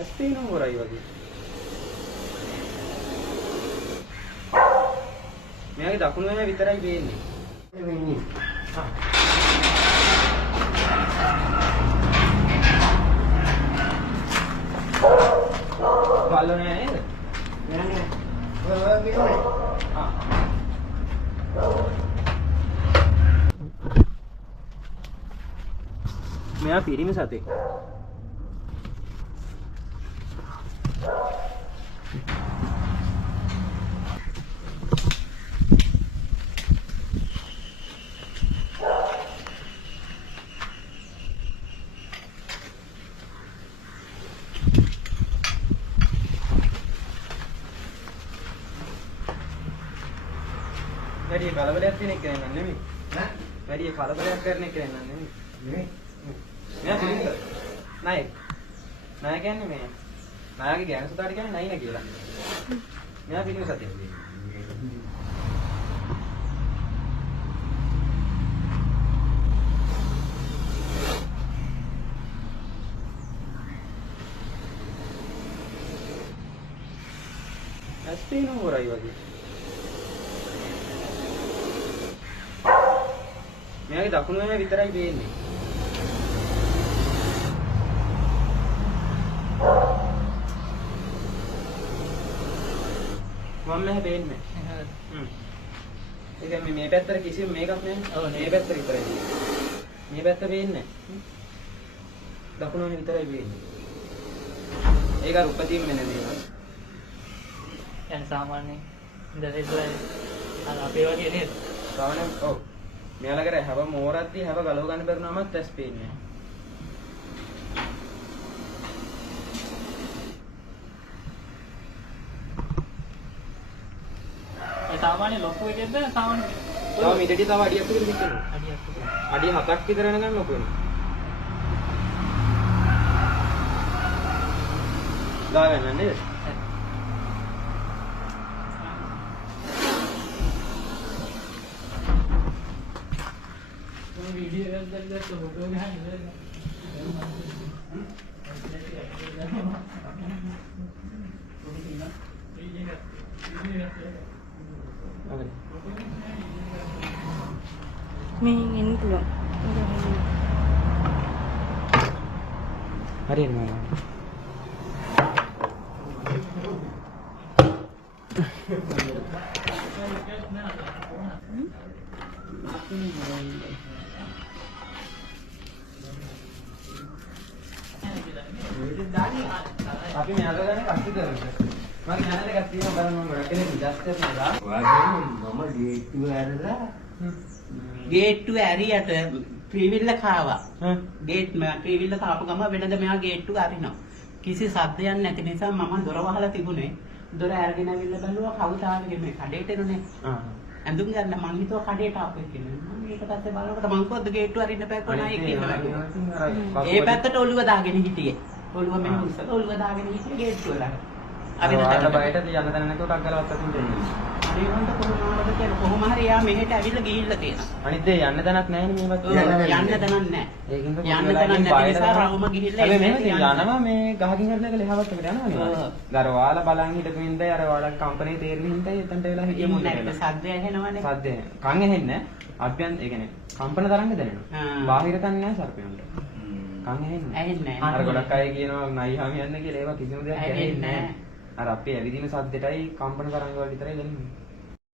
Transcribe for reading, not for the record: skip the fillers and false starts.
ඇස්පේන හොරයි වගේ. මෙයාගේ දකුණු වෙන විතරයි පේන්නේ. වෙන්නේ. බල්ලෝ නෑ නේද? නෑ නෑ. ඔය කියනවා. මෙයා පිරිමි සතෙක්. වැඩි කලබලයක් තියෙන එක නෙමෙයි. නෑ. වැඩි කලබලයක් කරන එක නෙමෙයි. නෙමෙයි. මෙයා පිළිගන්න. නයි. නයි කියන්නේ මේ. නයාගේ ගෑන සුතාට කියන්නේ නයින කියලා. මෙයා පිළිගන්න සතිය. ඇස්පේන හොරයි වගේ. මෙයාගේ දකුණු වෙන විතරයි පේන්නේ. මම මෙහෙ පේන්නේ. ඒ කියන්නේ මේ පැත්තට කිසිම මේකක් නැහැ. ඔව් මේ පැත්තට විතරයි තියෙන්නේ. මේ පැත්ත පේන්නේ නැහැ. දකුණු වෙන විතරයි පේන්නේ. ඒක අර උපතින් මෙන්න දේවල්. දැන් සාමාන්‍යයෙන් ඉඳලා අර අපේ වගේ නේද? සාමාන්‍යයෙන් ඔව්. මෙයාලා කර හැව මෝරද්දී හැව ගලව ගන්න බැරුණාමත් ඇස් පේන්නේ. ඒ සාමාන්‍ය ලොකු එකෙන්ද සාමාන්‍ය තව මිටටි තව අඩියක් විතර පිටනවා. අඩියක් විතර. අඩි 7ක් විතර යනකම් ලොකු වෙනවා. ගාගෙන නේද? වීඩියෝ එකක් දැක්කත් ෆොටෝ ගහන්නේ මේ එන්න පුළුවන්. හරියට මම. අපි මෙයාලා ගන්නේ කස්ටි කරන්නේ. මම channel එකක් තියෙනවා බලන්න මම ගොඩක් කෙනෙක් නිදස් කරනවා. ඔයාගේ මම ගේට්ටුව ඇරලා ගේට්ටුව ඇරියට ත්‍රිවිල්ල කාවා. ගේට් ත්‍රිවිල්ල කාපු ගම වෙනද මෙයා ගේට්ටුව අරිනවා. කිසි සද්දයක් නැති නිසා මම දොර වහලා තිබුණේ. දොර අරගෙන ඇවිල්ලා බැලුවා කවුද ආවේ මේ කඩේට එනුනේ. ඇඳුම් ගන්න මං හිතුවා කඩේට ආපු කියලා. මම ඊට පස්සේ බලනකොට මං කොද්ද ගේට්ටුව අරින්න බෑ කොහොමයි කියලා. ඒ පැත්තට ඔළුව දාගෙන හිටියේ. ඔළුව මෙහෙම උස්සලා ඔළුව දාගෙන හිටියේ ගේට්ටුව ළඟ. අර බයටද යන්න තැන නැතුව ටක් ගාලා වත්තකින් දෙන්නේ. හරි වන්ද කොහොමද කියලා කොහොම හරි යා මෙහෙට ඇවිල්ලා ගිහිල්ලා තියෙනවා. අනිත් දේ යන්න තැනක් නැහැ නේ මේවත්. යන්න තැනක් නැහැ. ඒකින්ද යන්න තැනක් නැති නිසා රවුම ගිහිල්ලා යනවා මේ ගහකින් හරිලා ලෙහාවක් එකට යනවා නේ. අර ඔයාලා බලන් හිටපු හින්දා අර ඔයාලා කම්පැනි තේරෙන හින්දා එතනට වෙලා හිටිය මොකද නැහැ. සද්ද ඇහෙනවනේ. සද්ද කන් ඇහෙන්නේ අභ්‍යන් ඒ කියන්නේ කම්පන තරංග දැනෙනවා. බාහිර කන් නැහැ සර්පයන්ට. කන් ඇහෙන්නේ. ඇහෙන්නේ නැහැ. අර ගොඩක් අය කියනවා නයිහාම යන්න කියලා ඒවා කිසිම දෙයක් ඇහෙන්නේ නැහැ. අර අපේ ඇවිදින සද්දෙටයි කම්පන තරංග වල විතරයි දැනෙන්නේ.